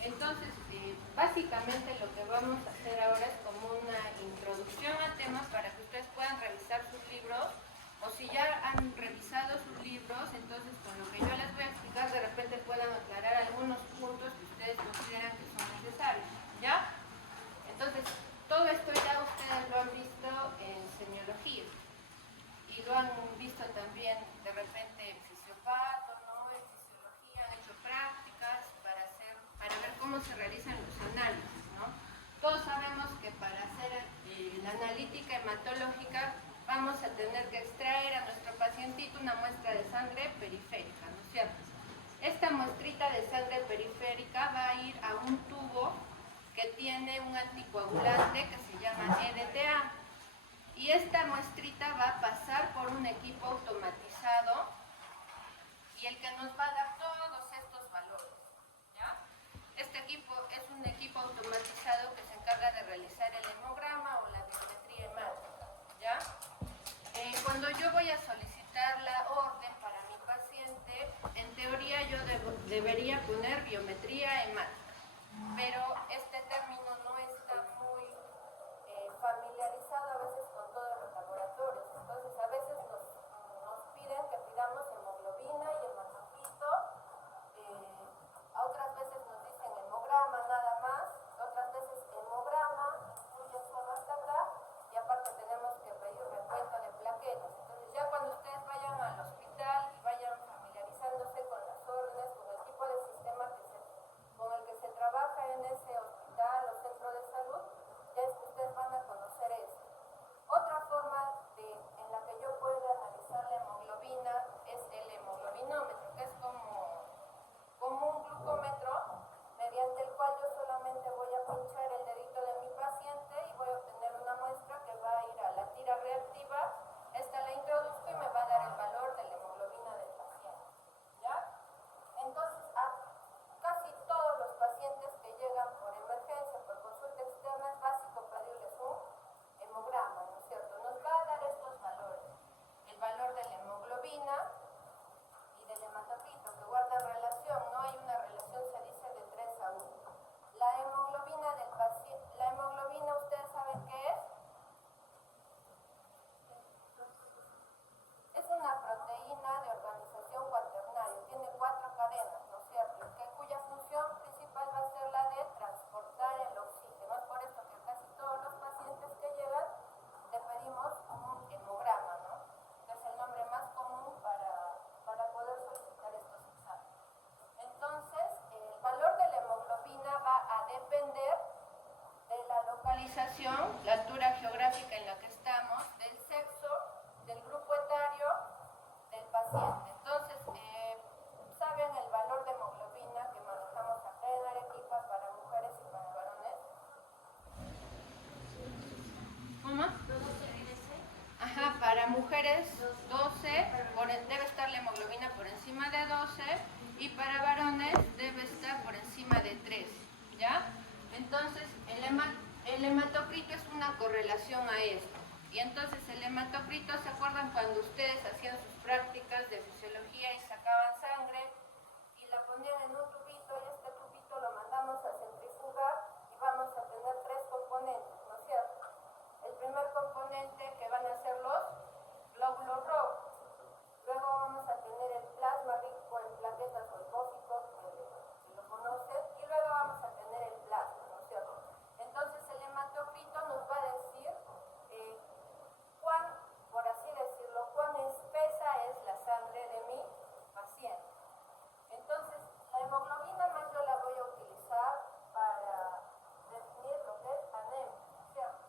Entonces, básicamente lo que vamos a hacer ahora es como una introducción al tema para que ustedes puedan revisar sus libros, o si ya han revisado sus libros, entonces con lo que yo les voy a explicar de repente puedan aclarar algunos puntos que ustedes consideran que son necesarios, ¿ya? Entonces, todo esto ya ustedes lo han visto en semiología y lo han visto también de repente en fisiopato, ¿no? En fisiología han hecho prácticas para ver cómo se realizan los análisis, ¿no? Todos sabemos que para hacer la analítica hematológica vamos a tener que extraer a nuestro pacientito una muestra de sangre periférica, ¿no es cierto? Esta muestrita de sangre periférica va a ir a un tubo que tiene un anticoagulante que se llama EDTA. Y esta muestrita va a pasar por un equipo automatizado y el que nos va a dar todos estos valores, ¿ya? Este equipo es un equipo automatizado que se encarga de realizar el hemograma o la biometría hemática, ¿ya? Cuando yo voy a solicitar la orden para mi paciente, en teoría yo debería poner biometría hemática, pero este término no está muy familiarizado a veces con todos los laboratorios. Entonces a veces nos piden que pidamos hemoglobina y hematocrito, a otras veces nos dicen hemograma nada más, otras veces hemograma, incluye solo hasta acá, y aparte tenemos que pedir recuento de plaquetas. Entonces ya cuando ustedes vayan al hospital y vayan familiarizándose con las órdenes, con el tipo de sistema con el que se trabaja en ese hospital o centro de salud, ya es que ustedes van a conocer esto. Otra forma en la que yo puedo analizar la hemoglobina es el hemoglobinómetro, que es como un glucómetro mediante el cual yo solamente voy a pinchar el dedito de mi paciente y voy a obtener una muestra que va a ir a la tira reactiva. Esta la introduzco y me va a dar el valor de la hemoglobina del paciente, ¿ya? Entonces, casi todos los pacientes que llegan por emergencia, por consulta externa, es básico pedirles un hemograma, ¿no es cierto? Nos va a dar estos valores. El valor de la hemoglobina y del hematocrito, que guardan relación, no hay una relación, se dice de 3 a 1. La hemoglobina del paciente, la hemoglobina, ¿ustedes saben qué es? Es una proteína de organización cuaternaria, tiene 4 cadenas, ¿no es cierto? Cuya función principal va a ser la de transportar el oxígeno. Es por esto que casi todos los pacientes que llegan le pedimos un hemograma, ¿no? Que es el nombre más común para poder solicitar estos exámenes. Entonces, el valor de la hemoglobina va a depender de la localización, la altura geográfica en la que estamos, del sexo, del grupo etario del paciente. Entonces, ¿saben el valor de hemoglobina que manejamos acá en Arequipa para mujeres y para varones? ¿Cómo? 12. Ajá, para mujeres 12, debe estar la hemoglobina por encima de 12 y para varones debe estar por encima de 3, ¿ya? Entonces, el hematocrito es una correlación a esto. Y entonces el hematocrito, ¿se acuerdan cuando ustedes hacían sus prácticas de fisiología y sacaban sangre y la ponían en un tubito y este tubito lo mandamos a centrifugar y vamos a tener 3 componentes, ¿no es cierto? El primer componente que van a ser los glóbulos rojos. Luego vamos a tener el plasma rico en plaquetas olgóficos, si lo conocen, y luego vamos a tener el plasma, ¿no es cierto? Entonces el hematocrito nos va a decir por así decirlo, cuán espesa es la sangre de mi paciente. Entonces, la hemoglobina más yo la voy a utilizar para definir lo que es anemia, ¿cierto?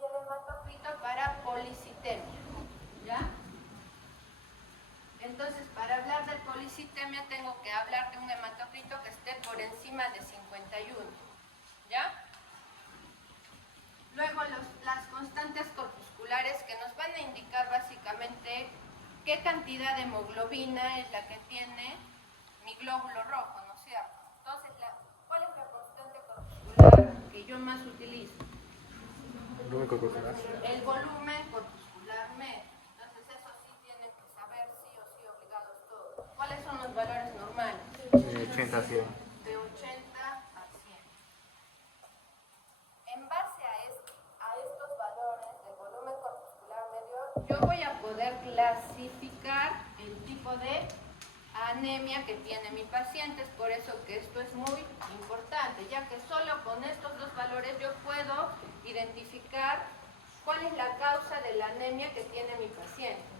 Y el hematocrito para policitemia, ¿ya? Entonces, para hablar de policitemia tengo que hablar de un hematocrito que esté por encima de 51, ¿ya? Luego las constantes corpusculares que nos van a indicar básicamente qué cantidad de hemoglobina es la que tiene mi glóbulo rojo, ¿no es cierto? Entonces, ¿cuál es la constante corpuscular que yo más utilizo? Volumen corpuscular. El volumen corpuscularmente. Entonces, eso sí tienen que saber sí o sí obligados todos. ¿Cuáles son los valores normales? 80 a 100. De 80 a 100. En base a estos valores del volumen corpuscular medio, yo voy a poder clasificar el tipo de anemia que tiene mi paciente. Es por eso que esto es muy importante, ya que solo con estos dos valores yo puedo identificar cuál es la causa de la anemia que tiene mi paciente.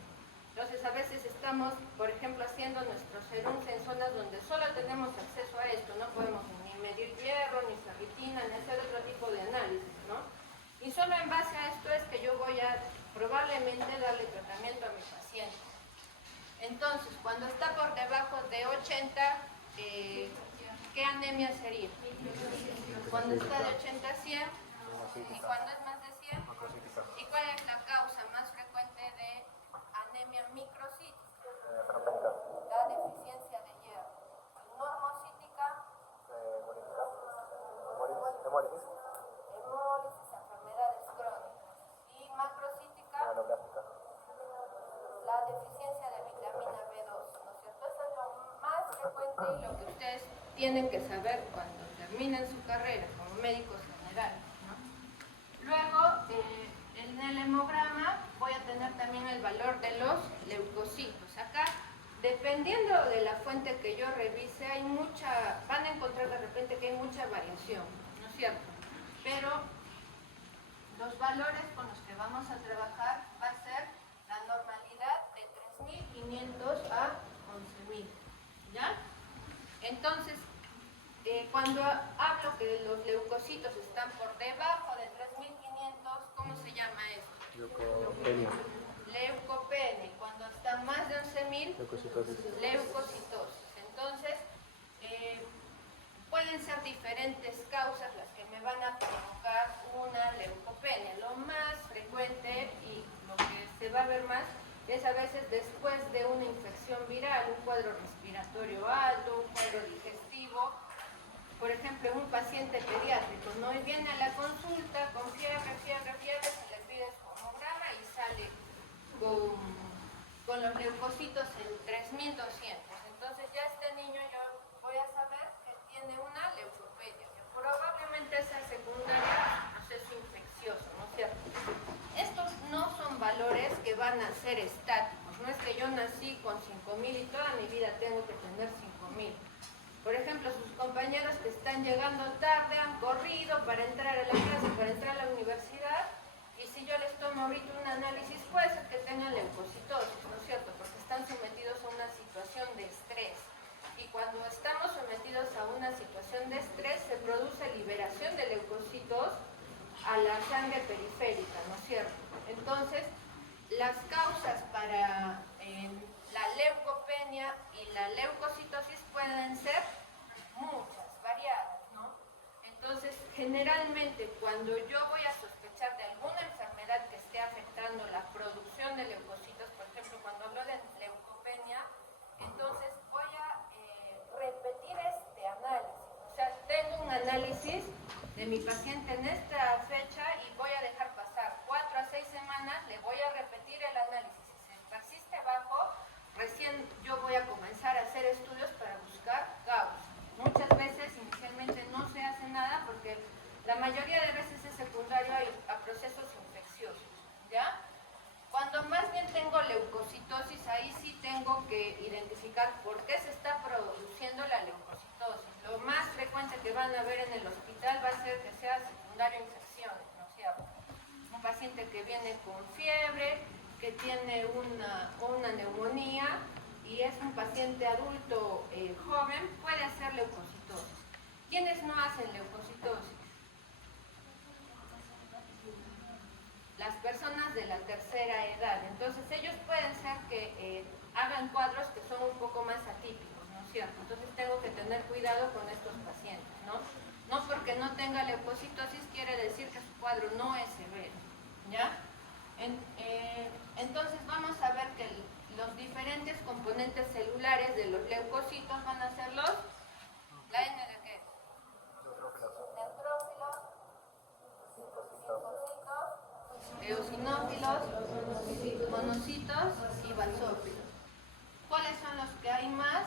Entonces a veces estamos, por ejemplo, haciendo nuestros serums en zonas donde solo tenemos acceso a esto, no podemos ni medir hierro, ni ferritina, ni hacer otro tipo de análisis, ¿no? Y solo en base a esto es que yo voy a probablemente darle tratamiento a mi paciente. Entonces, cuando está por debajo de 80, ¿qué anemia sería? Cuando está de 80 a 100, y cuando es más de 100, ¿y cuál es la causa más frecuente de anemia microcítica? La deficiencia de hierro. Normocítica, hemólisis, enfermedades crónicas. Y macrocítica, la deficiencia de vitamina B2, ¿no es cierto? Eso es lo más frecuente y lo que ustedes tienen que saber cuando terminen su carrera como médicos generales, ¿no? Luego, en el hemograma voy a tener también el valor de los leucocitos. Acá, dependiendo de la fuente que yo revise, van a encontrar de repente que hay mucha variación, ¿no es cierto? Pero los valores con los que vamos a trabajar va a ser la normalidad de 3.500 a 11.000, ¿ya? Entonces, cuando hablo que los leucocitos están por debajo de 3.500, ¿cómo se llama esto? Leucopenia. Leucopenia. Cuando está más de 11.000, leucocitosis. Entonces, pueden ser diferentes causas las que me van a provocar una leucopenia. Lo más frecuente y lo que se va a ver más es a veces después de una infección viral, un cuadro respiratorio alto, un cuadro digestivo. Por ejemplo, un paciente pediátrico, ¿no? Y viene a la consulta con fiebre, se le pide su hemograma y sale con los leucocitos en 3.200. Entonces ya este niño yo voy a saber que tiene una leucopenia, que probablemente sea secundaria a proceso infeccioso, ¿no es cierto? Estos no son valores que van a ser estáticos, no es que yo nací con 5.000 y toda mi vida tengo que tener 5.000. Por ejemplo, sus compañeros que están llegando tarde han corrido para entrar a la clase, para entrar a la universidad, y si yo les tomo ahorita un análisis, puede ser que tengan leucocitosis, ¿no es cierto? Porque están sometidos a una situación de estrés. Y cuando estamos sometidos a una situación de estrés, se produce liberación de leucocitos a la sangre periférica, ¿no es cierto? Entonces, las causas para la leucopenia y la leucocitosis pueden ser muchas, variadas, ¿no? Entonces, generalmente, cuando yo voy a sospechar de alguna enfermedad que esté afectando la producción de leucocitos, por ejemplo, cuando hablo de leucopenia, entonces voy a repetir este análisis. O sea, tengo un análisis de mi paciente en esta fecha y voy a dejar pasar 4 a 6 semanas, le voy a repetir el análisis. Si se persiste bajo, recién yo voy a comenzar a hacer estudios para buscar causas. Muchas veces inicialmente no se hace nada porque la mayoría de veces es secundario a procesos infecciosos, ¿ya? Cuando más bien tengo leucocitosis, ahí sí tengo que identificar por qué se está produciendo la leucocitosis. Lo más frecuente que van a ver en el hospital va a ser que sea secundario a infecciones, ¿no es cierto? Un paciente que viene con fiebre, que tiene una neumonía y es un paciente adulto joven, puede hacer leucocitosis. ¿Quiénes no hacen leucocitosis? Las personas de la tercera edad. Entonces ellos pueden ser que hagan cuadros que son un poco más atípicos, ¿no es cierto? Entonces tengo que tener cuidado con estos pacientes, ¿no? No porque no tenga leucocitosis quiere decir que su cuadro no es severo, ¿ya? Entonces vamos a ver que los diferentes componentes celulares de los leucocitos van a ser ¿la N de qué? Neutrófilos, eosinófilos, monocitos y basófilos. ¿Cuáles son los que hay más?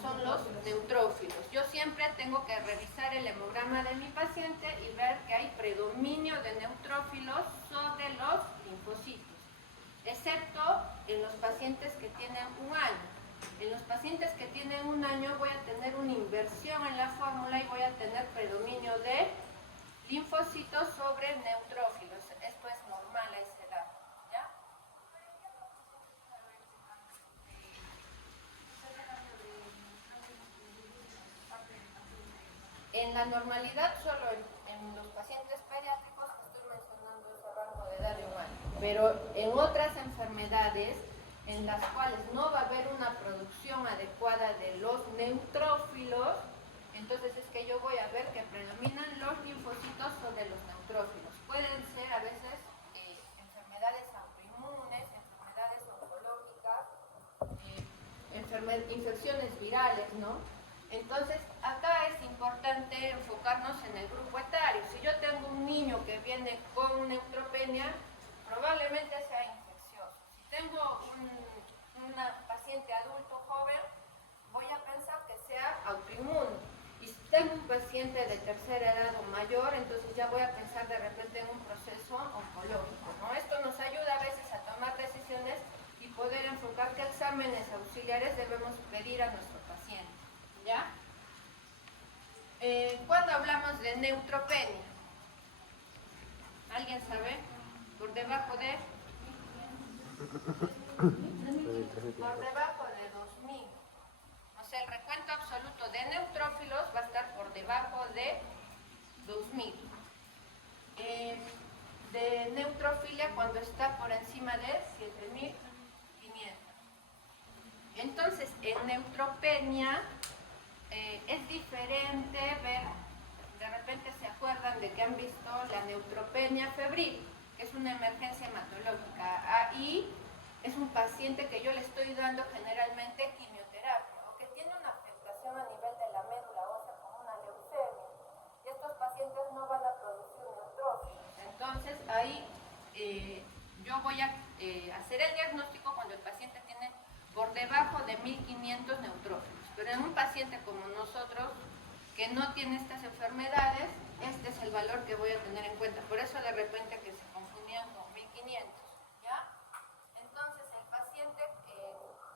Son los neutrófilos. Yo siempre tengo que revisar el hemograma de mi paciente y ver que hay predominio de neutrófilos sobre los linfocitos, excepto en los pacientes que tienen un año. En los pacientes que tienen un año voy a tener una inversión en la fórmula y voy a tener predominio de linfocitos sobre neutrófilos. Esto es normal a esa edad, ¿ya? En la normalidad, solo en los pacientes pediátricos, estoy mencionando ese rango de edad de un año. Pero en otras enfermedades, en las cuales no va a haber una producción adecuada de los neutrófilos, entonces es que yo voy a ver que predominan los linfocitos sobre los neutrófilos. Pueden ser a veces enfermedades autoinmunes, enfermedades oncológicas, infecciones virales, ¿no? Entonces, acá es importante enfocarnos en el grupo etario. Si yo tengo un niño que viene con neutropenia, probablemente sea infeccioso. Si tengo una paciente adulto joven, voy a pensar que sea autoinmune. Y si tengo un paciente de tercera edad o mayor, entonces ya voy a pensar de repente en un proceso oncológico, ¿no? Esto nos ayuda a veces a tomar decisiones y poder enfocar qué exámenes auxiliares debemos pedir a nuestro paciente, ¿ya? Cuando hablamos de neutropenia, ¿alguien sabe? Por debajo de... por debajo de 2000. O sea, el recuento absoluto de neutrófilos va a estar por debajo de 2000. De neutrofilia cuando está por encima de 7500. Entonces, en neutropenia es diferente ver, de repente se acuerdan de que han visto la neutropenia febril, que es una emergencia hematológica. Ahí es un paciente que yo le estoy dando generalmente quimioterapia o que tiene una afectación a nivel de la médula ósea como una leucemia. Y estos pacientes no van a producir neutrófilos. Entonces ahí yo voy a hacer el diagnóstico cuando el paciente tiene por debajo de 1500 neutrófilos. Pero en un paciente como nosotros, que no tiene estas enfermedades, este es el valor que voy a tener en cuenta. Por eso de repente que se confundían con 1500, ¿ya? Entonces el paciente que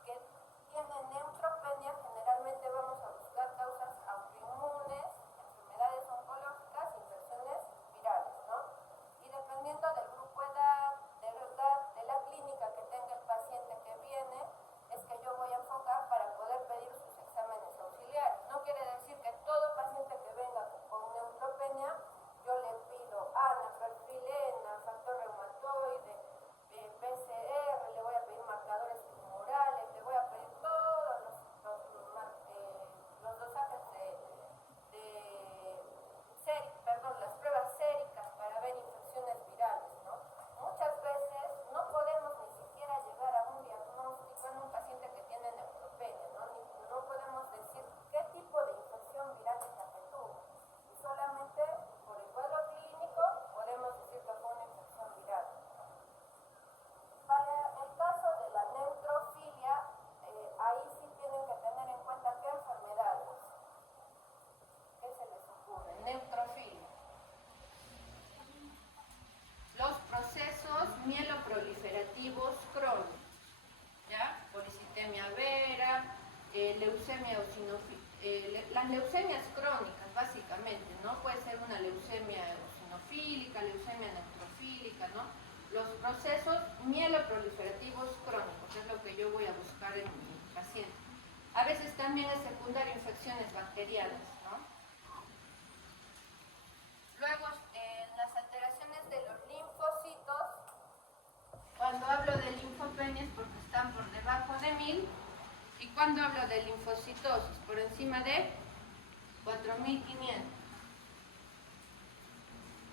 tiene neutropenia, generalmente vamos a buscar causas autoinmunes, enfermedades oncológicas, infecciones virales, ¿no? Y dependiendo del grupo de edad, de la clínica que tenga el paciente que viene, es que yo voy a enfocar para poder pedir sus exámenes auxiliares. No quiere decir que todo paciente que venga con neutropenia, yo le pido ANA, perfilena, factor reumatoide, PCR, le voy a pedir marcadores tumorales, le voy a pedir todos los dosajes las pruebas séricas para ver infecciones virales, ¿no? Muchas veces no podemos ni siquiera llegar a un diagnóstico en un paciente que tiene neutropenia, ¿no? No podemos decir qué tipo de infección viral es la que tuvo. Y solamente por el cuadro clínico podemos decir que fue una infección viral. Para el caso de la neutrofilia, ahí sí tienen que tener en cuenta qué enfermedades. ¿Qué se les ocurre? Neutrofilia. Los procesos mieloproliferativos crónicos, ¿ya? Policitemia vera, leucemia eosinofílica, las leucemias crónicas básicamente, ¿no? Puede ser una leucemia eosinofílica, leucemia neutrofílica, ¿no? Los procesos mieloproliferativos crónicos es lo que yo voy a buscar en mi paciente. A veces también es secundario infecciones bacterianas, ¿no? Luego, las alteraciones de los linfocitos, cuando hablo de linfopenia es porque están por debajo de 1000, y cuando hablo de linfocitosis por encima de 4500.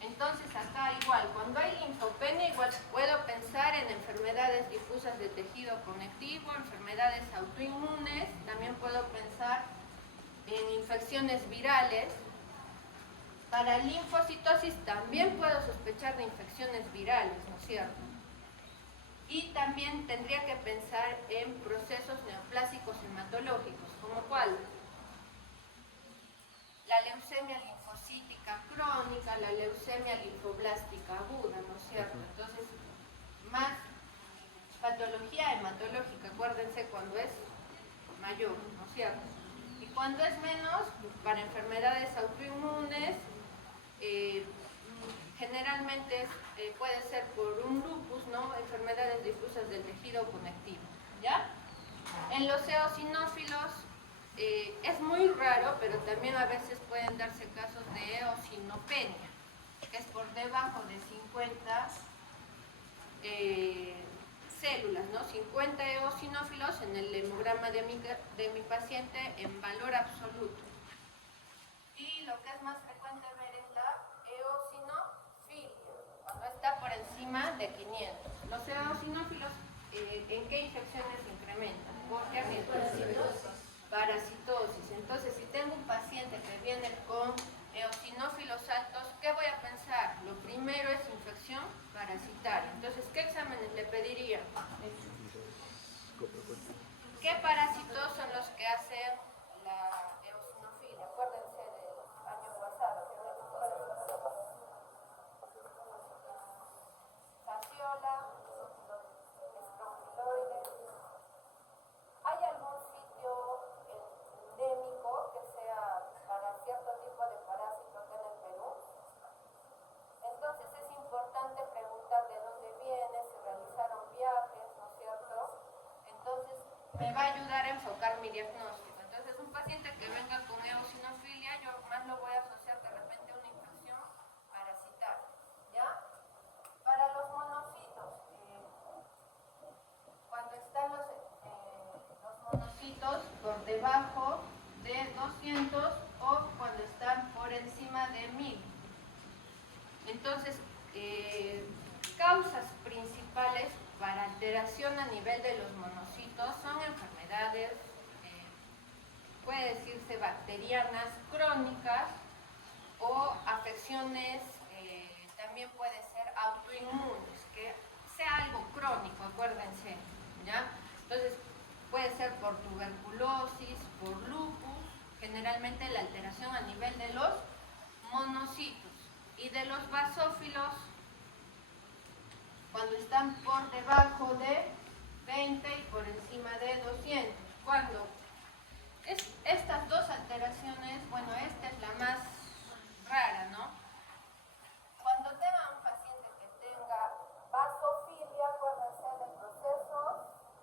Entonces acá igual, cuando hay linfopenia igual puedo pensar en enfermedades difusas de tejido conectivo, enfermedades autoinmunes, también puedo pensar en infecciones virales. Para linfocitosis también puedo sospechar de infecciones virales, ¿no es cierto? Y también tendría que pensar en procesos neoplásicos hematológicos, ¿como cuál? leucemia linfocítica crónica, la leucemia linfoblástica aguda, ¿no es cierto? Entonces, más patología hematológica, acuérdense cuando es mayor, ¿no es cierto? Y cuando es menos, para enfermedades autoinmunes, generalmente puede ser por un lupus, ¿no? Enfermedades difusas del tejido conectivo, ¿ya? En los eosinófilos es muy raro, pero también a veces pueden darse casos de eosinopenia, que es por debajo de 50 células, ¿no? 50 eosinófilos en el hemograma de mi paciente en valor absoluto. Y lo que es más frecuente ver es la eosinofilia, cuando está por encima de 500. Los eosinófilos, ¿en qué infecciones incrementan? ¿Por qué riesgo? Parasitosis. Entonces, si tengo un paciente que viene con eosinófilos altos, ¿qué voy a pensar? Lo primero es infección parasitaria. Entonces, ¿qué exámenes le pediría? ¿Qué parásitos son los que hacen la eosinofilia? Acuérdense del año pasado. Fasciola, estrongiloides. ¿Hay algún sitio endémico que sea para cierto tipo de parásito acá en el Perú? Entonces es importante preguntar de dónde viene, si realizaron viajes, ¿no es cierto? Entonces me va a ayudar a enfocar mi diagnóstico. Entonces un paciente que venga con eosinofilia, yo más lo voy a asociar de repente a una infección parasitaria, ¿ya? Para los monocitos, cuando están los monocitos por debajo de 200 o cuando están por encima de 1000. Entonces, causas principales para alteración a nivel de los monocitos son enfermedades, puede decirse bacterianas crónicas o afecciones, también puede ser autoinmunes, que sea algo crónico, acuérdense, ¿ya? Entonces, puede ser por tuberculosis, por lupus, generalmente la alteración a nivel de los monocitos. Y de los basófilos, cuando están por debajo de 20 y por encima de 200. Cuando estas dos alteraciones, bueno, esta es la más rara, ¿no? Cuando tenga un paciente que tenga basofilia, acuérdense de procesos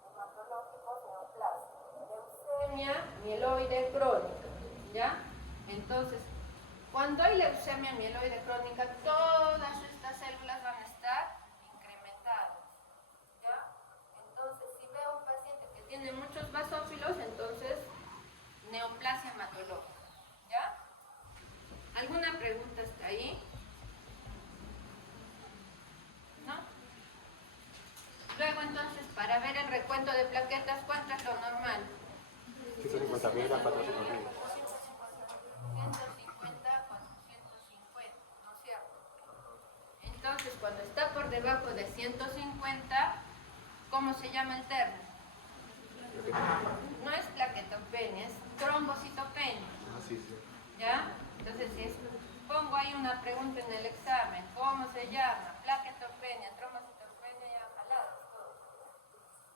hematológicos neoplásicos, leucemia mieloide crónica, ¿ya? Entonces, cuando hay leucemia mieloide crónica, todas estas células van a estar incrementadas, ¿ya? Entonces, si veo un paciente que tiene muchos basófilos, entonces neoplasia hematológica, ¿ya? ¿Alguna pregunta hasta ahí? ¿No? Luego, entonces, para ver el recuento de plaquetas, ¿cuánto es lo normal? 150.000 a 400.000. 150, 450, ¿no es cierto? Entonces, cuando está por debajo de 150, ¿cómo se llama el término? No es plaquetopenia, es trombocitopenia. Ah, sí, sí. ¿Ya? Entonces, si pongo ahí una pregunta en el examen, ¿cómo se llama? Plaquetopenia, trombocitopenia, ya jaladas, todo.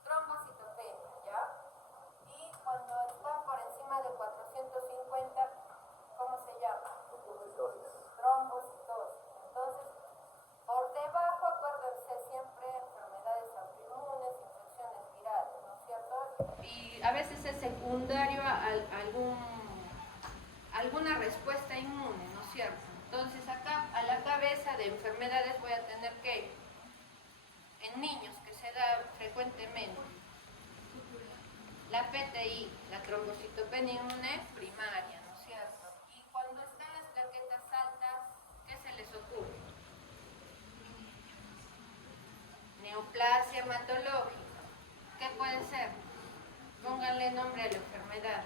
Trombocitopenia, ¿ya? Y cuando está por encima de 450, ¿cómo se llama? Trombocitosis. Entonces, por debajo, acuérdense siempre enfermedades autoinmunes, infecciones virales, ¿no es cierto? Y a veces es secundario a alguna respuesta inmune, ¿no es cierto? Entonces, acá a la cabeza de enfermedades voy a tener que, en niños que se da frecuentemente, la PTI, la trombocitopenia inmune primaria, ¿no es cierto? Y cuando están las plaquetas altas, ¿qué se les ocurre? Neoplasia hematológica. ¿Qué puede ser? Pónganle nombre a la enfermedad.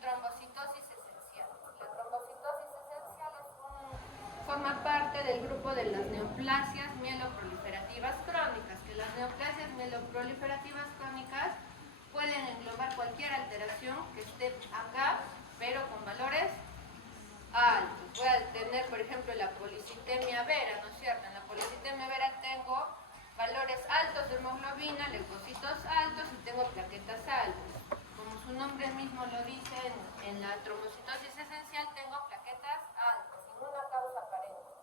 Trombocitosis esencial. La trombocitosis esencial forma parte del grupo de las neoplasias mieloproliferativas crónicas, que las neoplasias mieloproliferativas crónicas pueden englobar cualquier alteración pero con valores altos. Voy a tener, por ejemplo, la policitemia vera, ¿no es cierto? En la policitemia vera tengo valores altos de hemoglobina, leucocitos altos y tengo plaquetas altas. Como su nombre mismo lo dice, en la trombocitosis esencial tengo plaquetas altas, sin una causa aparente.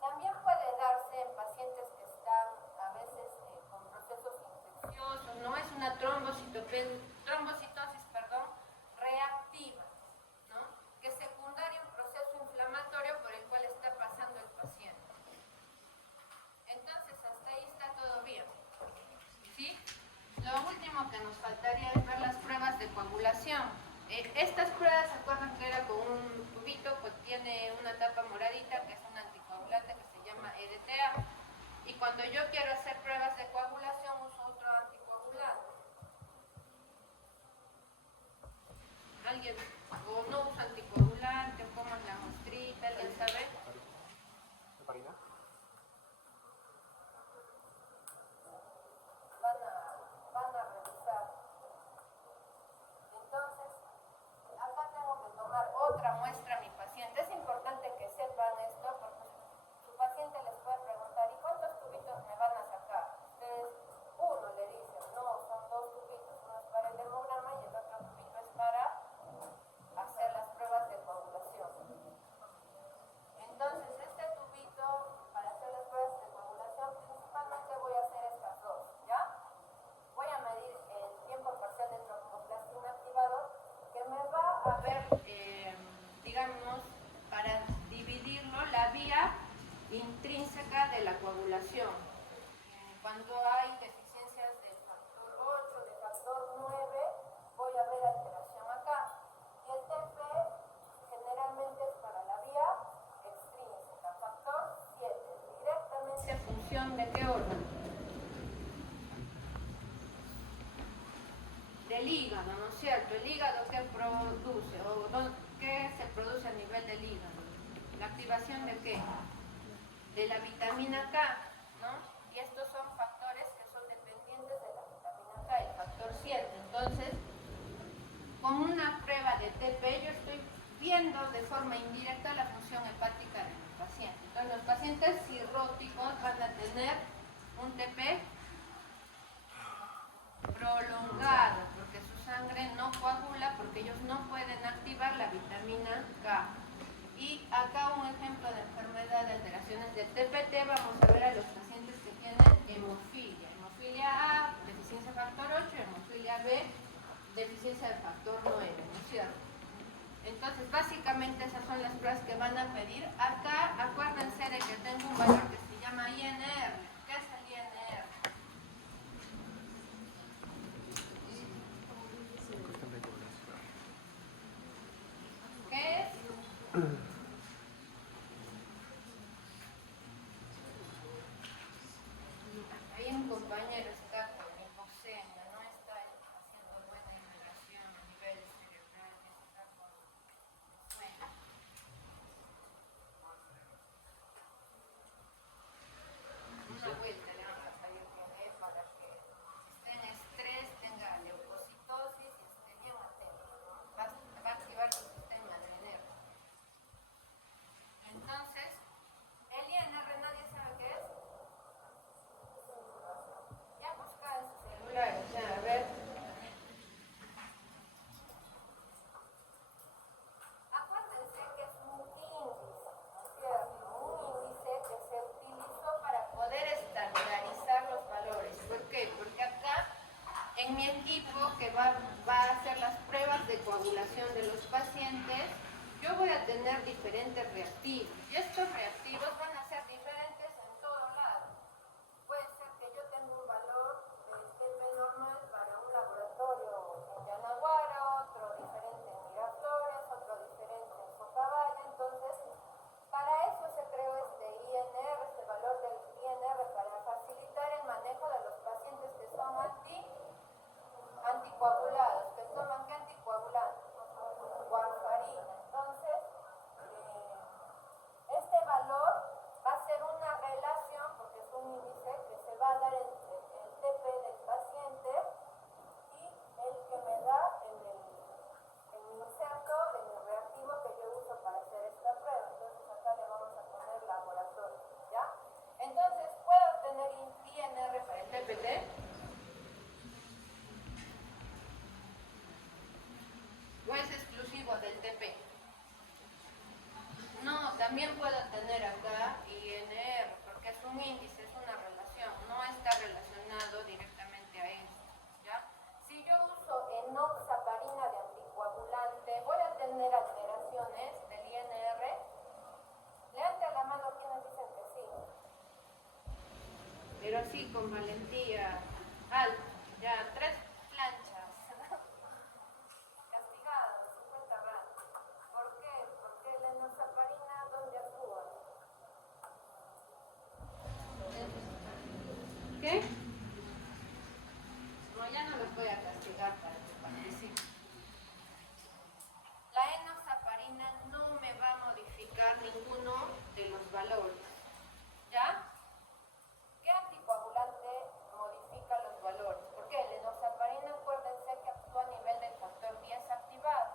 También puede darse en pacientes que están a veces con procesos infecciosos, no es una trombocitosis reactiva, ¿no? Que es secundaria a un proceso inflamatorio por el cual está pasando el paciente. Entonces, hasta ahí está todo bien, ¿sí? Lo último que nos faltaría es ver las pruebas de coagulación. Estas pruebas, ¿se acuerdan que era con un tubito? Pues tiene una tapa moradita que es un anticoagulante que se llama EDTA. Y cuando yo quiero hacer pruebas de coagulación uso otro anticoagulante. ¿Alguien? ¿O no usa anticoagulante? ¿O cómo es la muestrita? ¿Alguien sabe? ¿Heparina? Van a revisar. Entonces, acá tengo que tomar otra muestra a mi paciente. Es importante que sepan esto porque su paciente les puede preguntar, ¿y cuántos tubitos me van a sacar? Ustedes, uno le dicen, no, son dos tubitos, uno es para el hemograma y el otro tubito es para hacer las pruebas de coagulación. Entonces, este tubito, para hacer las pruebas de coagulación, principalmente voy a hacer estas dos, ¿ya? Voy a medir el tiempo parcial de tromboplastina activador, que me va a ver, digamos, para dividirlo, la vía intrínseca de la coagulación. Cuando hay deficiencias de factor 8, de factor 9, voy a ver alteración acá. Y el TP generalmente es para la vía extrínseca, factor 7, directamente en función de qué órgano. Del hígado, ¿no es cierto? ¿El hígado qué produce? ¿O qué se produce a nivel del hígado? ¿La activación de qué? De la vitamina K, ¿no? Y estos son factores que son dependientes de la vitamina K, el factor 7. Entonces, con una prueba de TP yo estoy viendo de forma indirecta la función hepática de mi paciente. Entonces, los pacientes cirróticos van a tener un TP prolongado, porque su sangre no coagula, porque ellos no pueden activar la vitamina K. Y acá un ejemplo de enfermedad de alteraciones del TPT, vamos a ver a los pacientes que tienen hemofilia. Hemofilia A, deficiencia de factor 8, hemofilia B, deficiencia de factor 9, ¿no es cierto? Entonces, básicamente esas son las pruebas que van a pedir. Acá, acuérdense de que tengo un valor que se llama INR. ¿Qué es el INR? ¿Qué es? Hay un compañero está con hipoxemia, no está haciendo buena irrigación a nivel cerebral, está con sueño. Una vuelta le vamos a salir con él para que si esté en estrés tenga leucocitosis y esté bien atento, ¿no? Va a activar su sistema adrenérgico. Entonces, el INR, ¿nadie sabe qué es? Ya busca en su celular, o sea, a ver. Acuérdense que es un índice, ¿no es cierto? Un índice que se utilizó para poder estandarizar los valores. ¿Por qué? Porque acá, en mi equipo que va a hacer las pruebas de coagulación de los pacientes, yo voy a tener diferentes reactivos. Y estos reactivos van a ser diferentes en todo lado. Puede ser que yo tenga un valor del TP normal para un laboratorio en Yanaguara, otro diferente en Miraflores, otro diferente en Socabaya. Entonces, para eso se creó este INR, este valor del INR, para facilitar el manejo de los pacientes que son anticoagulados, que toman ¿qué anticoagulante? Warfarina. Entonces, este valor ¿O es exclusivo del TP? No, también puedo tener acá INR, porque es un índice, es una relación, no está relacionado directamente a esto, ¿ya? Si yo uso enoxaparina de anticoagulante, voy a tener alteraciones del INR. Levante la mano quienes dicen que sí. Pero sí, con valentía, alto, ya, 3 planchas. Castigado, 50 rand. ¿Por qué? Porque la enoxaparina, ¿dónde actúa? ¿Qué? No, ya no los voy a castigar para que participen. La enoxaparina no me va a modificar ninguno de los valores, ¿ya? ¿Qué anticoagulante modifica los valores? Porque la enoxaparina, acuérdense que actúa a nivel del factor 10 activado.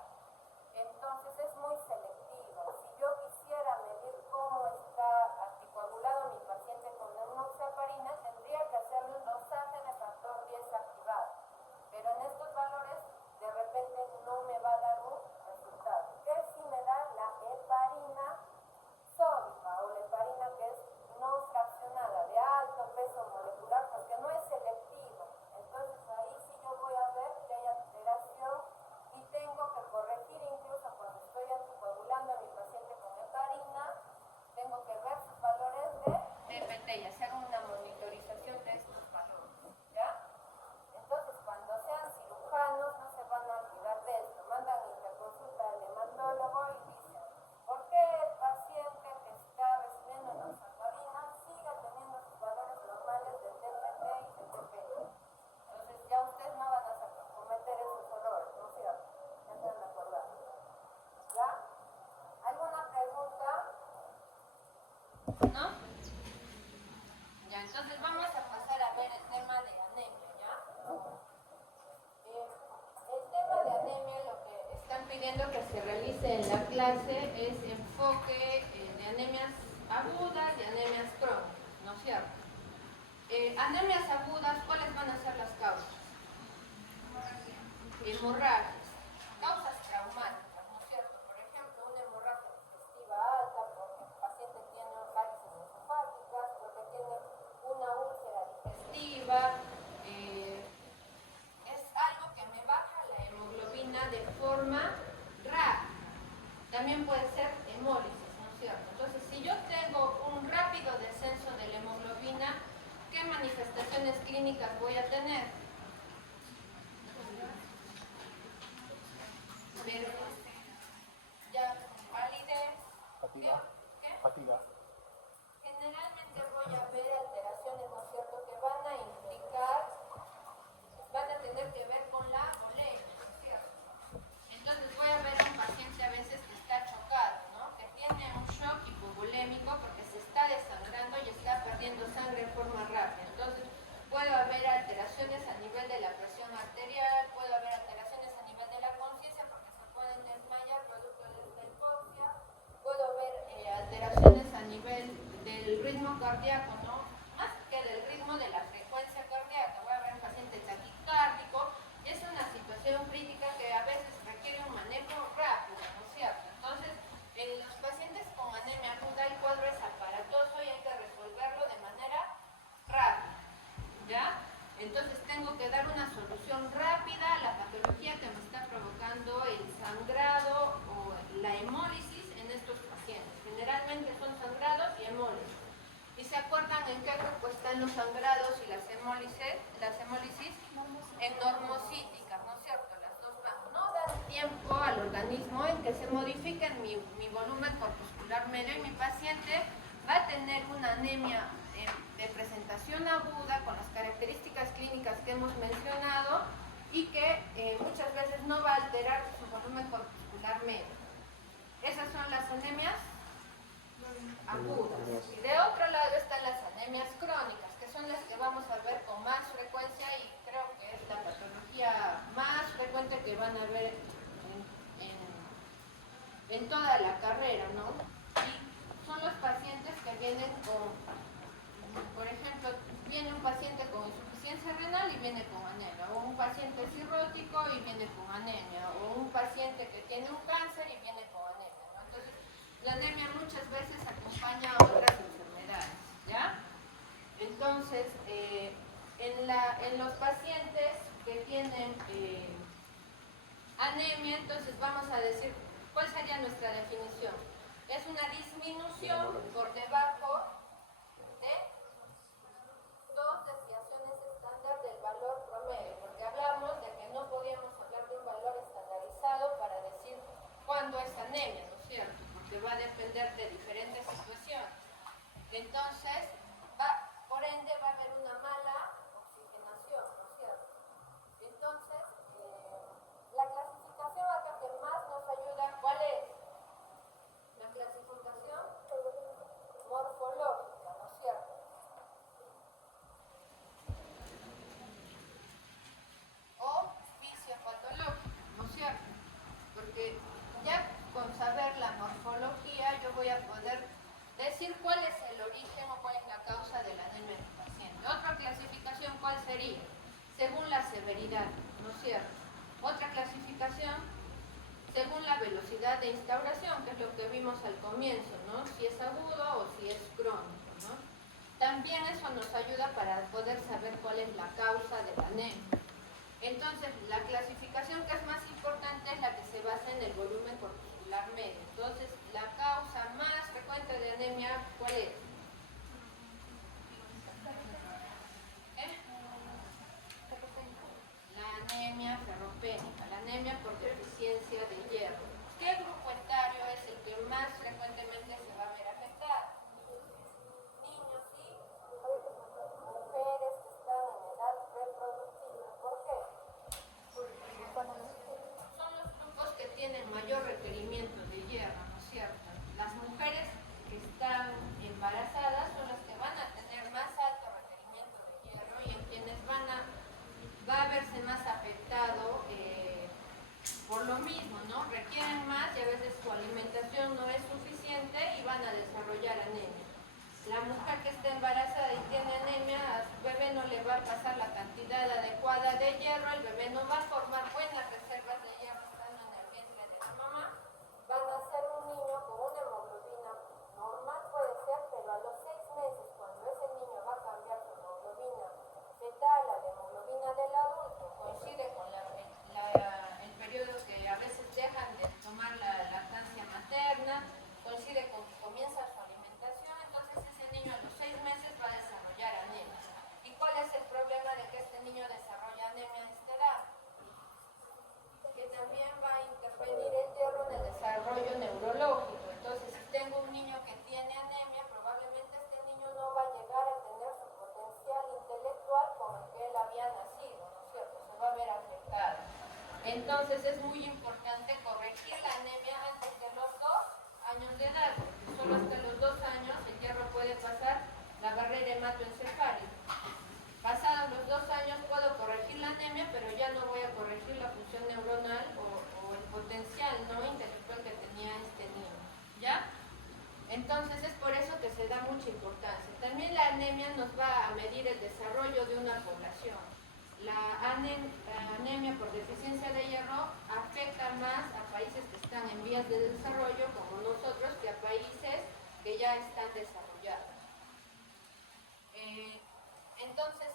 Entonces es muy selectiva. Si yo quisiera medir cómo está anticoagulado mi paciente con enoxaparina, tendría que hacerle un dosaje de factor 10 activado. Pero en estos valores, de repente no me va a dar un resultado. ¿Qué sí me da? La heparina sódica o la heparina que es no fraccionada, de alto peso molecular, porque no es selectiva. Entonces ahí sí yo voy a ver que hay alteración y tengo que corregir, incluso cuando estoy anticoagulando a mi paciente con heparina, tengo que ver sus valores de TPT y hacer una monitorización de estos valores, ¿ya? Entonces, cuando sean cirujanos, no se van a olvidar de esto. Mandan interconsulta al hematólogo y dicen, ¿por qué el paciente que está recibiendo enoxaparina sigue teniendo sus valores normales de TPT y de TP? Entonces, ya ustedes no van a cometer esos errores, ¿no es cierto? Ya se van a acordar. ¿Ya? ¿Alguna pregunta? ¿No? Ya, entonces vamos a pasar a ver el tema de anemia, ¿ya? El tema de anemia, lo que están pidiendo que se realice en la clase es enfoque de anemias agudas y anemias crónicas, ¿no es cierto? Anemias agudas, ¿cuáles van a ser las causas? Hemorragias. Causas traumáticas, ¿no es cierto? Por ejemplo, una hemorragia digestiva alta porque el paciente tiene varices esofágicas, porque tiene una úlcera digestiva. Es algo que me baja la hemoglobina de forma rápida. También puede ser hemólisis, ¿no es cierto? Entonces, si yo tengo un rápido descenso de la hemoglobina, ¿qué manifestaciones clínicas voy a tener? Ya, palidez. Fatiga. ¿Qué? Fatiga. Generalmente voy a ver alteraciones, ¿no es cierto?, que van a implicar, van a tener que ver con la bulimia, ¿no es cierto? Entonces voy a ver a un paciente a veces que está chocado, ¿no? Que tiene un shock hipovolémico porque se está desangrando y está perdiendo sangre en forma rápida. Entonces puedo haber alteraciones a nivel de la presión arterial, puedo haber alteraciones a nivel de la conciencia porque se pueden desmayar producto de esta hipoxia, puedo ver alteraciones a nivel del ritmo cardíaco, ¿no? Más que del ritmo de la frecuencia cardíaca. Voy a ver un paciente taquicárdico y es una situación crítica que a veces requiere un manejo rápido, ¿no es cierto? Entonces, en los pacientes con anemia aguda el cuadro es aparatoso y hay que resolverlo de manera rápida, ¿ya? Entonces tengo que dar una solución rápida a la patología que me está provocando el sangrado o la hemólisis en estos pacientes. Generalmente son sangrados y hemólisis. ¿Y se acuerdan en qué grupo están los sangrados y las hemólisis? En normocíticas, ¿no es cierto? Las dos van. No dan tiempo al organismo en que se modifique mi volumen corpuscular medio y mi paciente va a tener una anemia de presentación aguda con las características clínicas que hemos mencionado y que muchas veces no va a alterar su volumen corpuscular medio. Esas son las anemias agudas. Y de otro lado están las anemias crónicas, que son las que vamos a ver con más frecuencia y creo que es la patología más frecuente que van a ver en toda la carrera, ¿no? Y son los pacientes que vienen con, por ejemplo, viene un paciente con insuficiencia renal y viene con anemia, o un paciente cirrótico y viene con anemia, o un paciente tiene un cáncer y viene con anemia, ¿no? Entonces, la anemia muchas veces acompaña a otras enfermedades, ¿ya? Entonces, en los pacientes que tienen anemia, entonces vamos a decir, ¿cuál sería nuestra definición? Es una disminución por debajo de 2 desviaciones estándar del valor promedio, porque hablamos de que no podíamos hablar de un valor estandarizado para decir cuándo es anemia, ¿no es cierto? Porque va a depender de diferentes situaciones. Entonces, por ende va a haber una mala oxigenación, ¿no es cierto? Entonces, la clasificación acá que más nos ayuda, ¿cuál es? La clasificación morfológica, ¿no es cierto? O fisiopatológica, ¿no es cierto? Porque ya con saber la morfología yo voy a poder decir cuál es el origen o cuál es la causa de la anemia del paciente. Otra clasificación, ¿cuál sería? Según la severidad, ¿no es cierto? Otra clasificación, según la velocidad de instauración, que es lo que vimos al comienzo, ¿no? Si es agudo o si es crónico, ¿no? También eso nos ayuda para poder saber cuál es la causa de la anemia. Entonces, la clasificación que es más importante es la que se basa en el volumen corpuscular medio. Entonces, la causa más frecuente de anemia, ¿cuál es? La anemia ferropénica, la anemia por deficiencia de hierro. ¿Qué grupo etario es el que más frecuentemente se va a ver afectado? Niños y mujeres que están en edad reproductiva. ¿Por qué? Son los grupos que tienen mayor requerimiento de hierro, ¿no es cierto? Las mujeres que están embarazadas son las que van a tener más alto requerimiento de hierro y en quienes va a verse más afectado por lo mismo, ¿no? Requieren más y a veces su alimentación no es suficiente y van a desarrollar anemia. La mujer que está embarazada y tiene anemia, a su bebé no le va a pasar la cantidad adecuada de hierro, el bebé no va a formar buenas reservas de hierro estando en el vientre de la mamá, van a ser un niño con una hemoglobina normal, puede ser, pero a los 6 meses, cuando ese niño va a cambiar su hemoglobina fetal a la hemoglobina del adulto, coincide con el periodo que a veces dejan de tomar la lactancia materna, coincide con que comienza su alimentación, entonces ese niño a los 6 meses va a desarrollar anemia. ¿Y cuál es el problema de que este niño desarrolla anemia a esta edad? Que también va a intervenir el hierro en el desarrollo neurológico. Entonces, si tengo un niño que tiene anemia, probablemente este niño no va a llegar a tener su potencial intelectual con el que él había nacido, ¿no es cierto? Se va a ver afectado. Entonces, es muy importante corregir la anemia antes de los 2 años de edad, porque solo hasta los 2 años el hierro puede pasar la barrera hematoencefálica. Pasados los 2 años puedo corregir la anemia, pero ya no voy a corregir la función neuronal o el potencial no intelectual que tenía este niño, ¿ya? Entonces es por eso que se da mucha importancia. También la anemia nos va a medir el desarrollo de una población. La anemia por deficiencia de hierro afecta más a países que están en vías de desarrollo como nosotros que a países que ya están desarrollados. Entonces,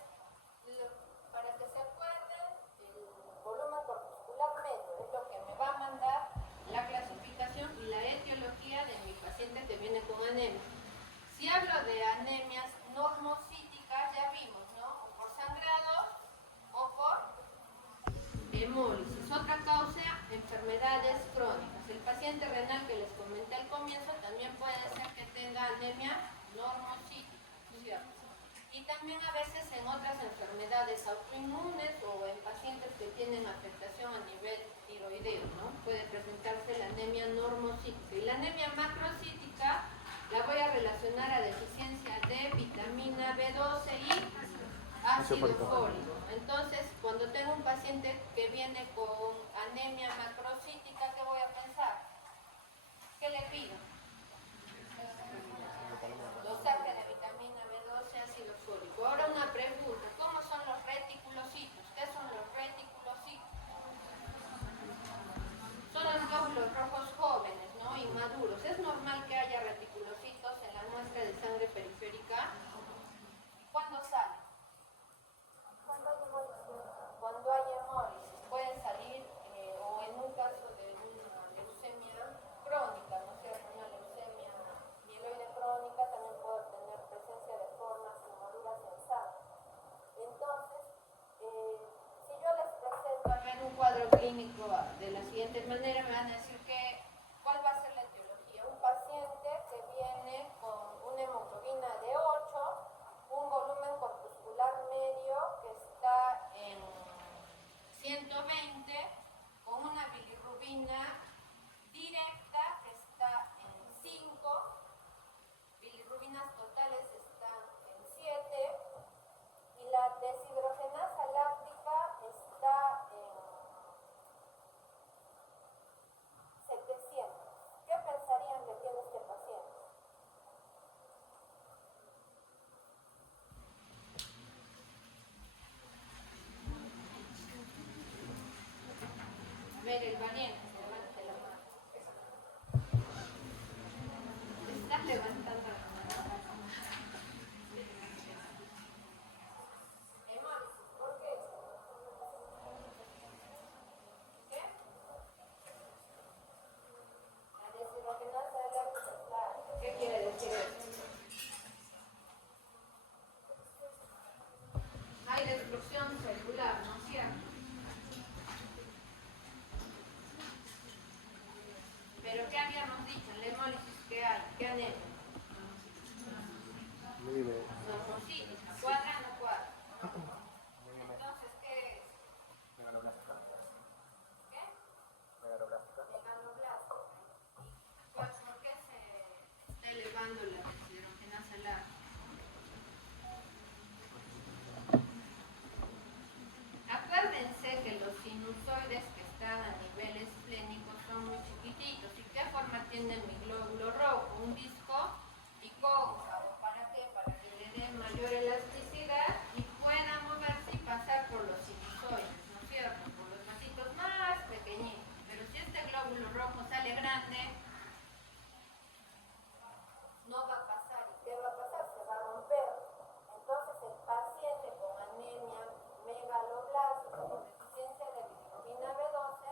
para que se acuerden, el volumen corpuscular medio es lo que me va a mandar la clasificación y la etiología de mi paciente que viene con anemia. Si hablo de anemias normocíticas, ya vimos, ¿no? O por sangrado o por hemólisis. Otra causa, enfermedades crónicas. El paciente renal que les comenté al comienzo también puede ser que tenga anemia normocítica, ¿cierto? Y también a veces en otras enfermedades autoinmunes o en pacientes que tienen afectación a nivel tiroideo, ¿no? Puede presentarse la anemia normocítica. Y la anemia macrocítica la voy a relacionar a deficiencia de vitamina B12 y ácido fólico. Entonces, cuando tengo un paciente que viene con anemia macrocítica, ¿qué voy a pensar? ¿Qué le pido? Dosaje de vitamina B12, ácido fólico. Ahora una pregunta, ¿cómo son los reticulocitos? ¿Qué son los reticulocitos? Son los glóbulos manera me van a decir que, ¿cuál va a ser la etiología? Un paciente que viene con una hemoglobina de 8, un volumen corpuscular medio que está en 120, con una bilirrubina directa que está en 5, bilirrubinas totales están en 7 y la deshidrogenasa láctica está en 700. ¿Qué pensarían que tiene este paciente? A ver, el valiente, levante la mano. Estás levantando la mano. Hemólisis, ¿por qué? ¿Qué? La deshidrogenasa láctica está. ¿Qué quiere decir eso? Hay destrucción celular, ¿no es cierto? Pero ¿qué habíamos dicho en la hemólisis? ¿Qué hay? ¿Qué anemia? Muy bien. Normocítica. ¿Cuadra o no cuadra? Muy bien. Entonces, ¿qué es? Megaloblástica. ¿Qué? Megaloblástica. Megaloblástica. ¿Por qué se está elevando la deshidrogenasa láctica? Acuérdense que los sinusoides que están a nivel esplénico son muy chiquititos. ¿Y qué forma tiene mi glóbulo rojo? Un disco y cóncavo. ¿Para qué? Para que le dé mayor elasticidad y pueda moverse y pasar por los sinusoides, ¿no es cierto? Por los vasitos más pequeñitos. Pero si este glóbulo rojo sale grande, no va a pasar. ¿Y qué va a pasar? Se va a romper. Entonces el paciente con anemia megaloblástica con deficiencia de bilirrubina B12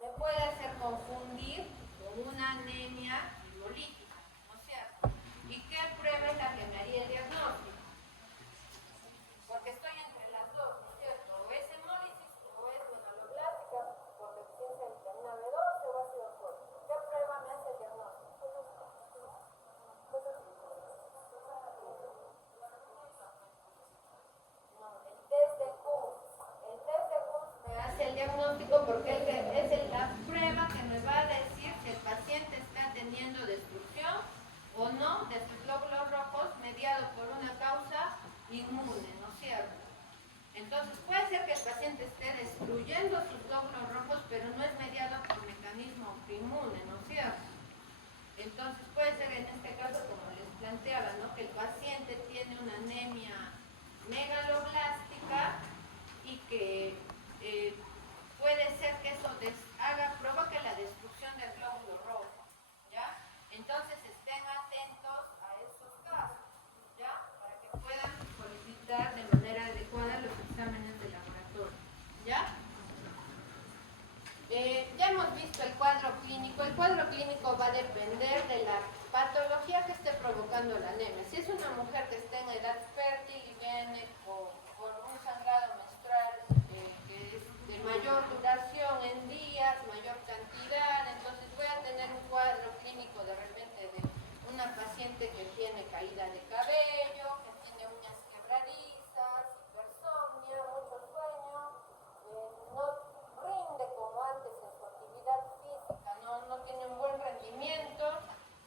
me puede hacer confundir con una anemia hemolítica, ¿no es cierto? ¿Y qué prueba es la que me haría el diagnóstico? Porque estoy entre las dos, ¿no es cierto? O es hemólisis o es megaloblástica por deficiencia de vitamina B12 o ácido fólico. ¿Qué prueba me hace el diagnóstico? No, el test de Kuhn. El test de Kuhn me hace el diagnóstico porque es la prueba que me va a decir si el paciente está teniendo destrucción o no de sus glóbulos rojos mediado por una causa inmune, ¿no es cierto? Entonces puede ser que el paciente esté destruyendo sus glóbulos rojos, pero no es mediado por mecanismo inmune, ¿no es cierto? Entonces puede ser en este caso, como les planteaba, ¿no? Que el paciente tiene una anemia megaloblástica y que puede ser que eso provoque la destrucción del glóbulo rojo, ¿ya? Entonces estén atentos a estos casos, ¿ya? Para que puedan solicitar de manera adecuada los exámenes de laboratorio, ¿ya? Ya hemos visto el cuadro clínico. El cuadro clínico va a depender de la patología que esté provocando la anemia. Si es una mujer que está en edad fértil y viene con un sangrado menstrual que es de mayor duración en días, mayor cantidad, entonces voy a tener un cuadro clínico de repente de una paciente que tiene caída de cabello, que tiene uñas quebradizas, hipersomnia, mucho sueño, no rinde como antes en su actividad física, no tiene un buen rendimiento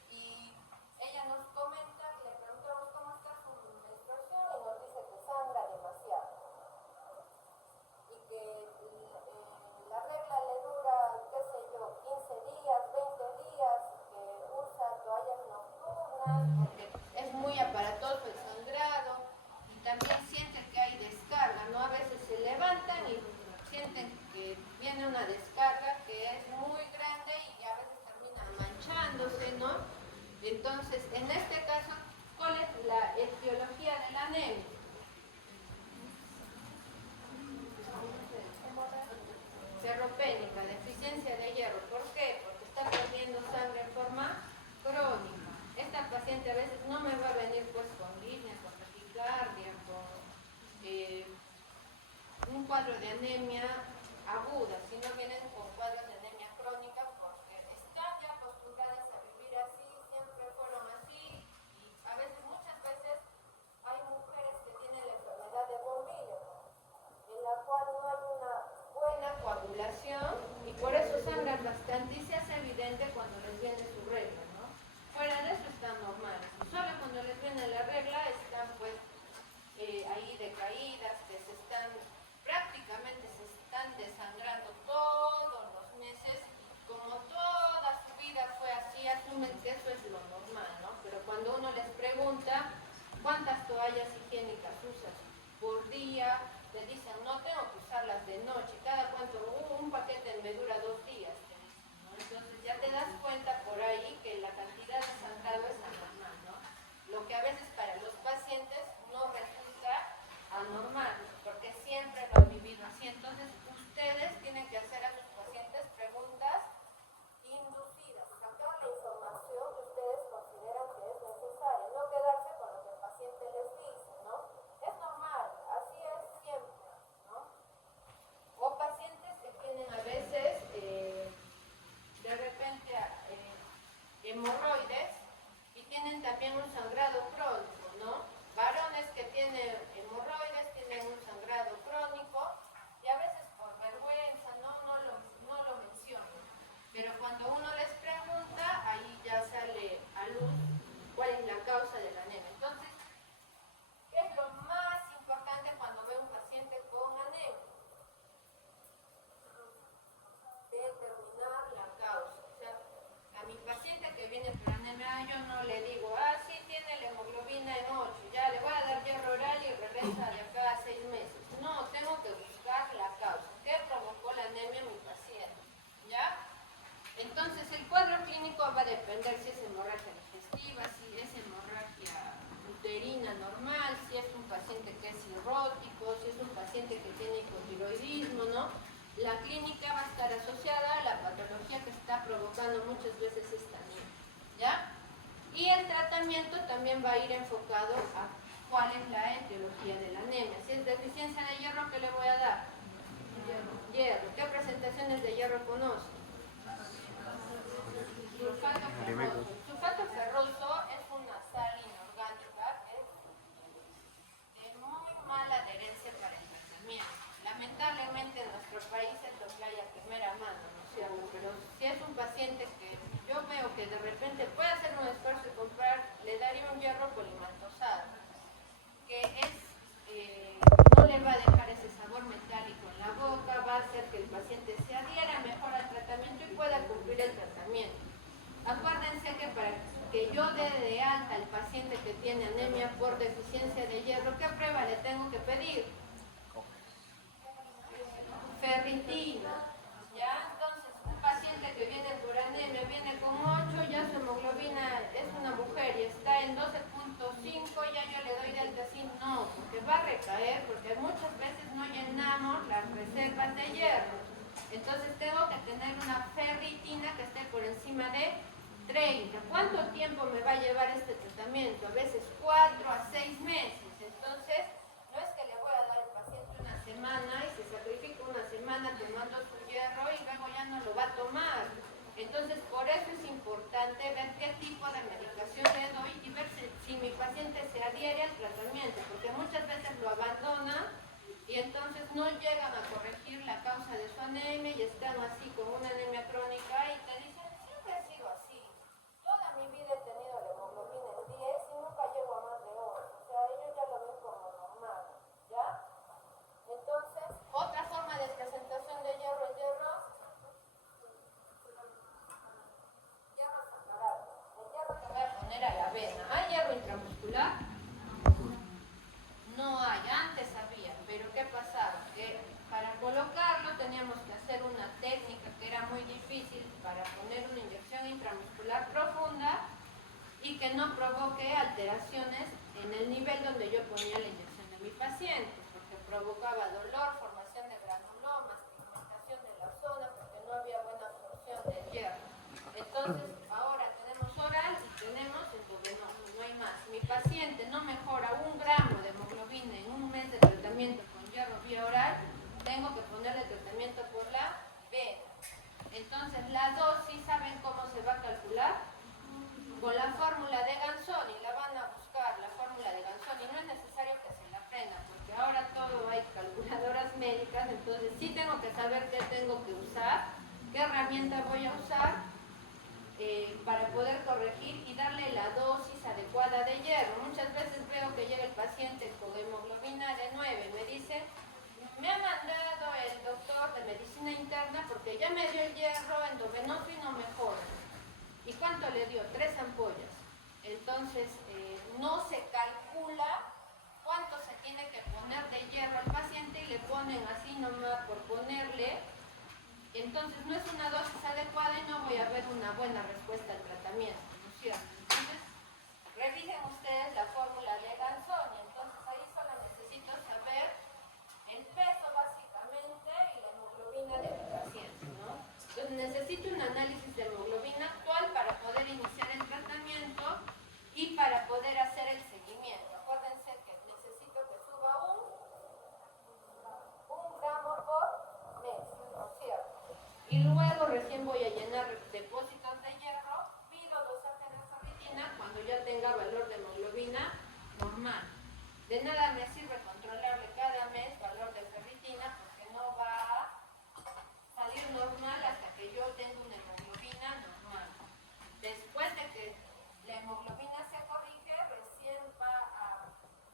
y ella nos comenta, le preguntamos cómo está su menstruación y nos dice que sangra demasiado y que la regla le dura, qué sé yo, 15 días, 20 días, que usa toallas nocturnas porque es muy aparatoso el sangrado y también siente que hay descarga, ¿no? A veces se levantan y sienten que viene una descarga que es muy grande y a veces termina manchándose, ¿no? Entonces, en este caso, ¿cuál es la etiología de la anemia? Ferropénica, deficiencia de hierro. ¿Por qué? Porque está perdiendo sangre en forma crónica. Esta paciente a veces no me va a venir pues con línea, con taquicardia, con un cuadro de anemia aguda, sino vienen con cuadros de anemia crónica toallas higiénicas usas por día, te dicen no tengo que usarlas de noche, cada cuánto, un paquete me dura 2 días, te dicen, ¿no? Entonces ya te das cuenta por ahí que la cantidad de sangrado es anormal, ¿no? Lo que a veces para los pacientes no resulta anormal, porque siempre lo han vivido así. Entonces ustedes tienen que hacer a sus pacientes preguntas inducidas, sacar la información que ustedes consideran que es necesaria, no quedarse con lo que el paciente les dice, ¿no? Es normal, así es siempre, ¿no? O pacientes que tienen a veces, de repente, hemorroides y tienen también un sangrado crónico, ¿no? Varones que tienen hemorroides, tienen un sangrado crónico y a veces por vergüenza no lo mencionan. Pero cuando uno les pregunta, ahí ya sale a luz cuál es la causa de la anemia. Entonces, ¿qué es lo más importante cuando ve un paciente con anemia? Determinar la causa. O sea, a mi paciente que viene por anemia, yo no le digo, sí tiene la hemoglobina en 8, ya le voy a dar hierro oral y regresa de acá a 6 meses. No, tengo que buscar la causa. ¿Qué provocó la anemia en mi paciente? ¿Ya? Entonces, el cuadro clínico va a depender si es hemorragia digestiva, si es hemorragia uterina normal, si es un paciente que es cirrótico, si es un paciente que tiene hipotiroidismo, ¿no? La clínica va a estar asociada a la patología que está provocando muchas veces esta anemia, ¿ya? Y el tratamiento también va a ir enfocado a cuál es la etiología de la anemia. Si es deficiencia de hierro, ¿qué le voy a dar? Hierro. ¿Qué presentaciones de hierro conoce? Sulfato ferroso. El sulfato ferroso es una sal inorgánica que es de muy mala adherencia para el tratamiento. Lamentablemente en nuestro país es lo que hay a primera mano, ¿no es cierto? Pero si es un paciente que yo veo que de repente puede hacer un esfuerzo y comprar, le daría un hierro polimantosado, que no le va a dejar ese sabor metálico en la boca, va a hacer que el paciente se adhiera mejor al tratamiento y pueda cumplir el tratamiento. Acuérdense que para que yo dé de alta al paciente que tiene anemia por deficiencia de hierro, ¿qué prueba le tengo que pedir? Ferritina. ¿Ya? Entonces, un paciente que viene por anemia, viene con 8, ya su hemoglobina es una mujer y está en 12.5, ya yo le doy de alta así, no, porque va a recaer, porque muchas veces no llenamos las reservas de hierro. Entonces tengo que tener una ferritina que esté por encima de 30. ¿Cuánto tiempo me va a llevar este tratamiento? A veces 4 a 6 meses. Entonces, no es que le voy a dar al paciente una semana y se sacrifica una semana tomando su hierro y luego ya no lo va a tomar. Entonces, por eso es importante ver qué tipo de medicación le doy y ver si mi paciente se adhiere al tratamiento, porque muchas veces lo abandona y entonces no llegan a corregir la causa de su anemia y están así con una anemia crónica y te dicen, siempre he sido así. Toda mi vida he tenido la hemoglobina en 10 y nunca llego a más de 8. O sea, ellos ya lo ven como normal, ¿ya? Entonces, otra forma de presentación de hierro es hierro sacarado. El hierro que voy a poner a la vena. ¿Hay hierro intramuscular? No hay, antes había, pero ¿qué pasaba? Que para colocarlo teníamos que hacer una técnica que era muy difícil para poner una inyección intramuscular profunda y que no provoque alteraciones en el nivel donde yo ponía la inyección de mi paciente, porque provocaba dolor, formación de granulomas, pigmentación de la zona, porque no había buena absorción del hierro. Entonces, ahora tenemos oral y tenemos endovenoso, no hay más. Mi paciente no mejora 1 gramo de hemoglobina en un mes de tratamiento con hierro vía oral, tengo que ponerle tratamiento por la vena. Entonces, la dosis, ¿saben cómo se va a calcular? Con la fórmula de Ganzoni, la van a buscar, la fórmula de Ganzoni, no es necesario que se la aprendan, porque ahora todo hay calculadoras médicas, entonces sí tengo que saber qué tengo que usar, qué herramienta voy a usar para poder corregir y darle la dosis adecuada de hierro. Muchas veces veo que llega el paciente con hemoglobina de 9, me dice, me ha mandado el doctor de medicina interna porque ya me dio el hierro endovenoso y no mejora. ¿Y cuánto le dio? 3 ampollas. Entonces, no se calcula tiene que poner de hierro al paciente y le ponen así nomás por ponerle, entonces no es una dosis adecuada y no voy a ver una buena respuesta al tratamiento, ¿no es cierto? Entonces, revisen ustedes la fórmula de Ganzoni. Entonces ahí solo necesito saber el peso básicamente y la hemoglobina de mi paciente, ¿no? Entonces necesito un análisis de hemoglobina actual para poder iniciar el tratamiento y para poder hacer el seguimiento. Acuérdense que necesito que suba un gramo por mes, ¿no es cierto? Y luego recién voy a llenar depósitos de hierro, pido dosaje de ferritina cuando ya tenga valor de hemoglobina normal. De nada me sirve controlarle cada mes valor de ferritina porque no va a salir normal hasta que yo tenga una hemoglobina normal. Después de que la hemoglobina se corrige, recién va a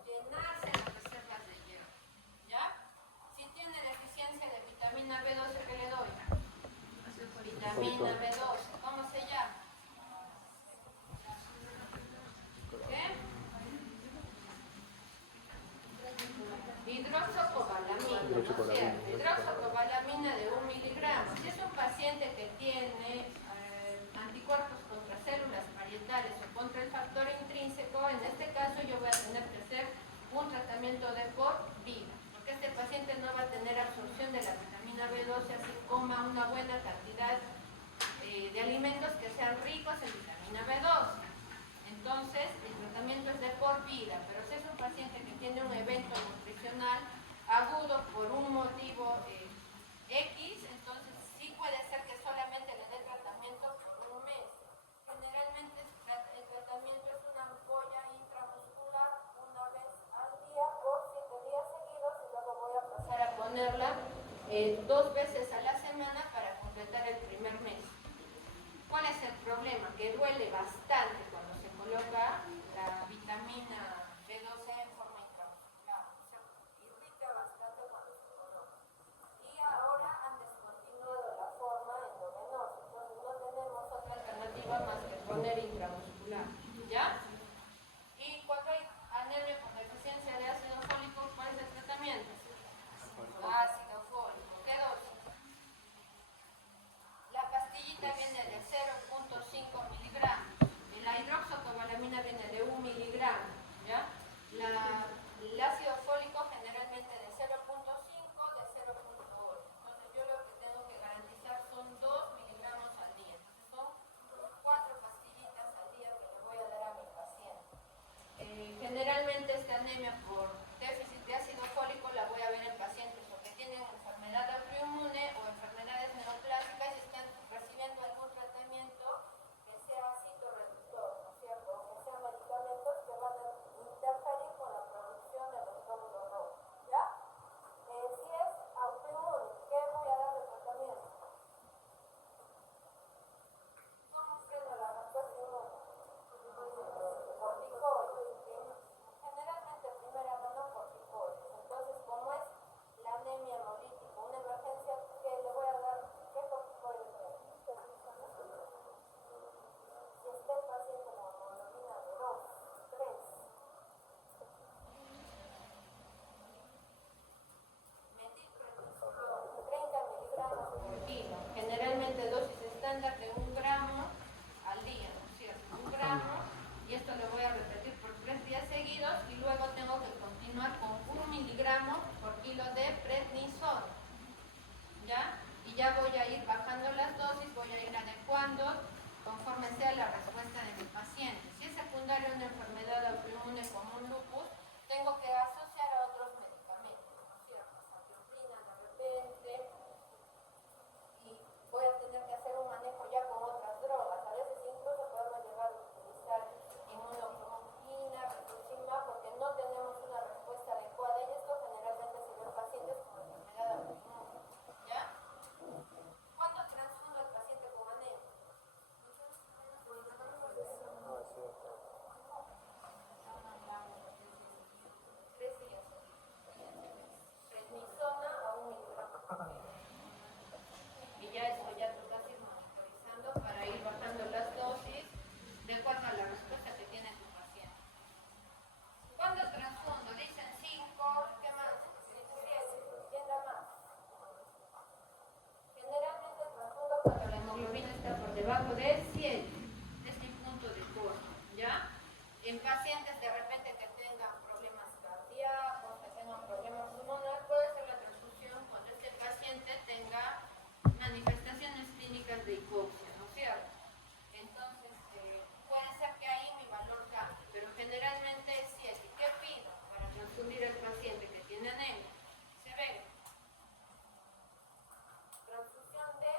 llenarse las reservas de hierro. ¿Ya? Si tiene deficiencia de vitamina B12, ¿qué le doy? Vitamina B12, ¿cómo se llama? ¿Qué? Hidroxocobalamina, ¿no es cierto? Hidroxocobalamina de 1 miligramo. Si es un paciente que tiene anticuerpos contra células parietales o contra el factor intrínseco, en este caso yo voy a tener que hacer un tratamiento de por vida, porque este paciente no va a tener absorción de la vitamina B12 así coma una buena cantidad de alimentos que sean ricos en vitamina B12. Entonces, el tratamiento es de por vida, pero si es un paciente que tiene un evento nutricional agudo por un motivo X, entonces sí puede ser que solamente le dé tratamiento por un mes. Generalmente el tratamiento es una ampolla intramuscular una vez al día por 7 días seguidos y luego voy a pasar a ponerla 2 veces a la semana para completar el primer mes. ¿Cuál es el problema? Que duele bastante cuando se coloca la vitamina B12 en forma intramuscular. O sea, irrita bastante cuando se coloca. Y ahora han descontinuado la forma endovenosa. Entonces no tenemos otra alternativa más que poner intramuscular. ¿Ya? Y cuando hay anemia por deficiencia de ácido fólico, ¿cuál es el tratamiento? Ácido fólico. ¿Qué dosis? La pastillita viene de 0.5 miligramos. La hidroxocobalamina viene de 1 miligramo. ¿Ya? El ácido fólico generalmente de 0.5, de 0.8. Entonces yo lo que tengo que garantizar son 2 miligramos al día. Entonces son 4 pastillitas al día que le voy a dar a mi paciente. Generalmente esta anemia por déficit de ácido fólico la voy a ver en pacientes o que tienen enfermedad autoinmune o enfermedades neoplásicas y están recibiendo algún tratamiento que sea citorreductor, ¿no es cierto? O que sean medicamentos que van a interferir con la producción de los glóbulos rojos, ¿ya? Si es autoinmune, ¿qué voy a dar de tratamiento? ¿Cómo freno la respuesta inmune? Corticoides. Generalmente primera mano corticoides. Entonces, como es la anemia hemolítica, una emergencia, ¿qué le voy a dar? ¿Qué corticoides le doy? Si está el paciente con hemoglobina de 2, 3, metilprednisolona, 30 miligramos por kilo. Generalmente dosis estándar de 1 gramo al día, ¿no es cierto? 1 gramo, y esto lo voy a repetir por 3 días seguidos y luego tengo que continuar con 1 miligramo por kilo de prednisona. ¿Ya? Y ya voy a ir bajando las dosis, voy a ir adecuando conforme sea la respuesta de mi paciente. Si es secundaria a una enfermedad autoinmune como un lupus, tengo que asociar a otros medicamentos, ¿no es cierto? Ampioprina de repente, y voy a tener que hacer un manejo ya con otras drogas. A veces incluso podemos llegar a utilizar inmunoglobulina, rituximab, porque no tenemos una respuesta adecuada y esto generalmente se ve en pacientes con enfermedad autoinmune. ¿Ya? ¿Cuándo transfundo al paciente con anemia? En pacientes de repente que tengan problemas cardíacos, que tengan problemas pulmonares, puede ser la transfusión cuando este paciente tenga manifestaciones clínicas de hipoxia, ¿no es cierto? Entonces, puede ser que ahí mi valor cambie, pero generalmente es 7. ¿Qué pido para transfundir al paciente que tiene anemia? Severo. Transfusión de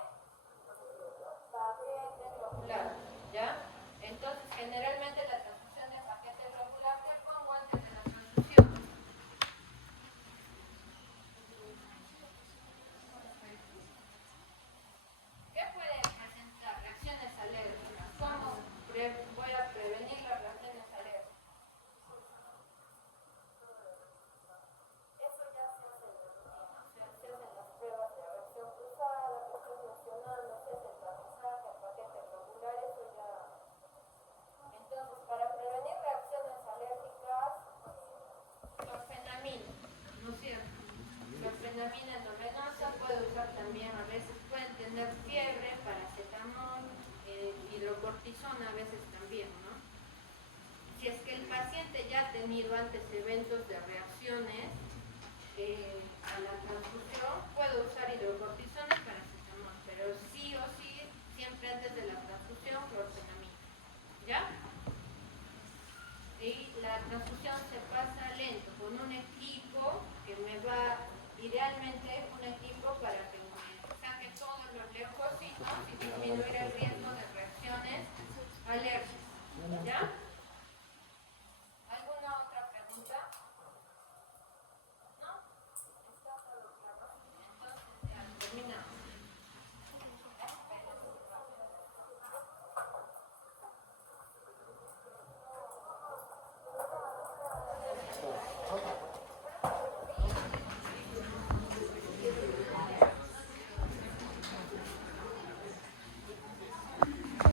paquete globular, ¿ya? Entonces, generalmente la transfusión de paquete globular que pongo antes de la transfusión. ¿Qué puede presentar? Reacciones alérgicas. ¿Cómo voy a prevenir las reacciones alérgicas? Eso ya se hace en la rutina, o sea, se hacen las pruebas de reacción cruzada, que estoy mencionando, se hace el tamizaje, el paquete globular, eso ya. Entonces, para prevenir reacciones alérgicas, clorfenamina, ¿no es cierto? Clorfenamina endovenosa, puede usar también, a veces pueden tener fiebre, paracetamol, hidrocortisona a veces también, ¿no? Si es que el paciente ya ha tenido antes eventos de reacciones a la transfusión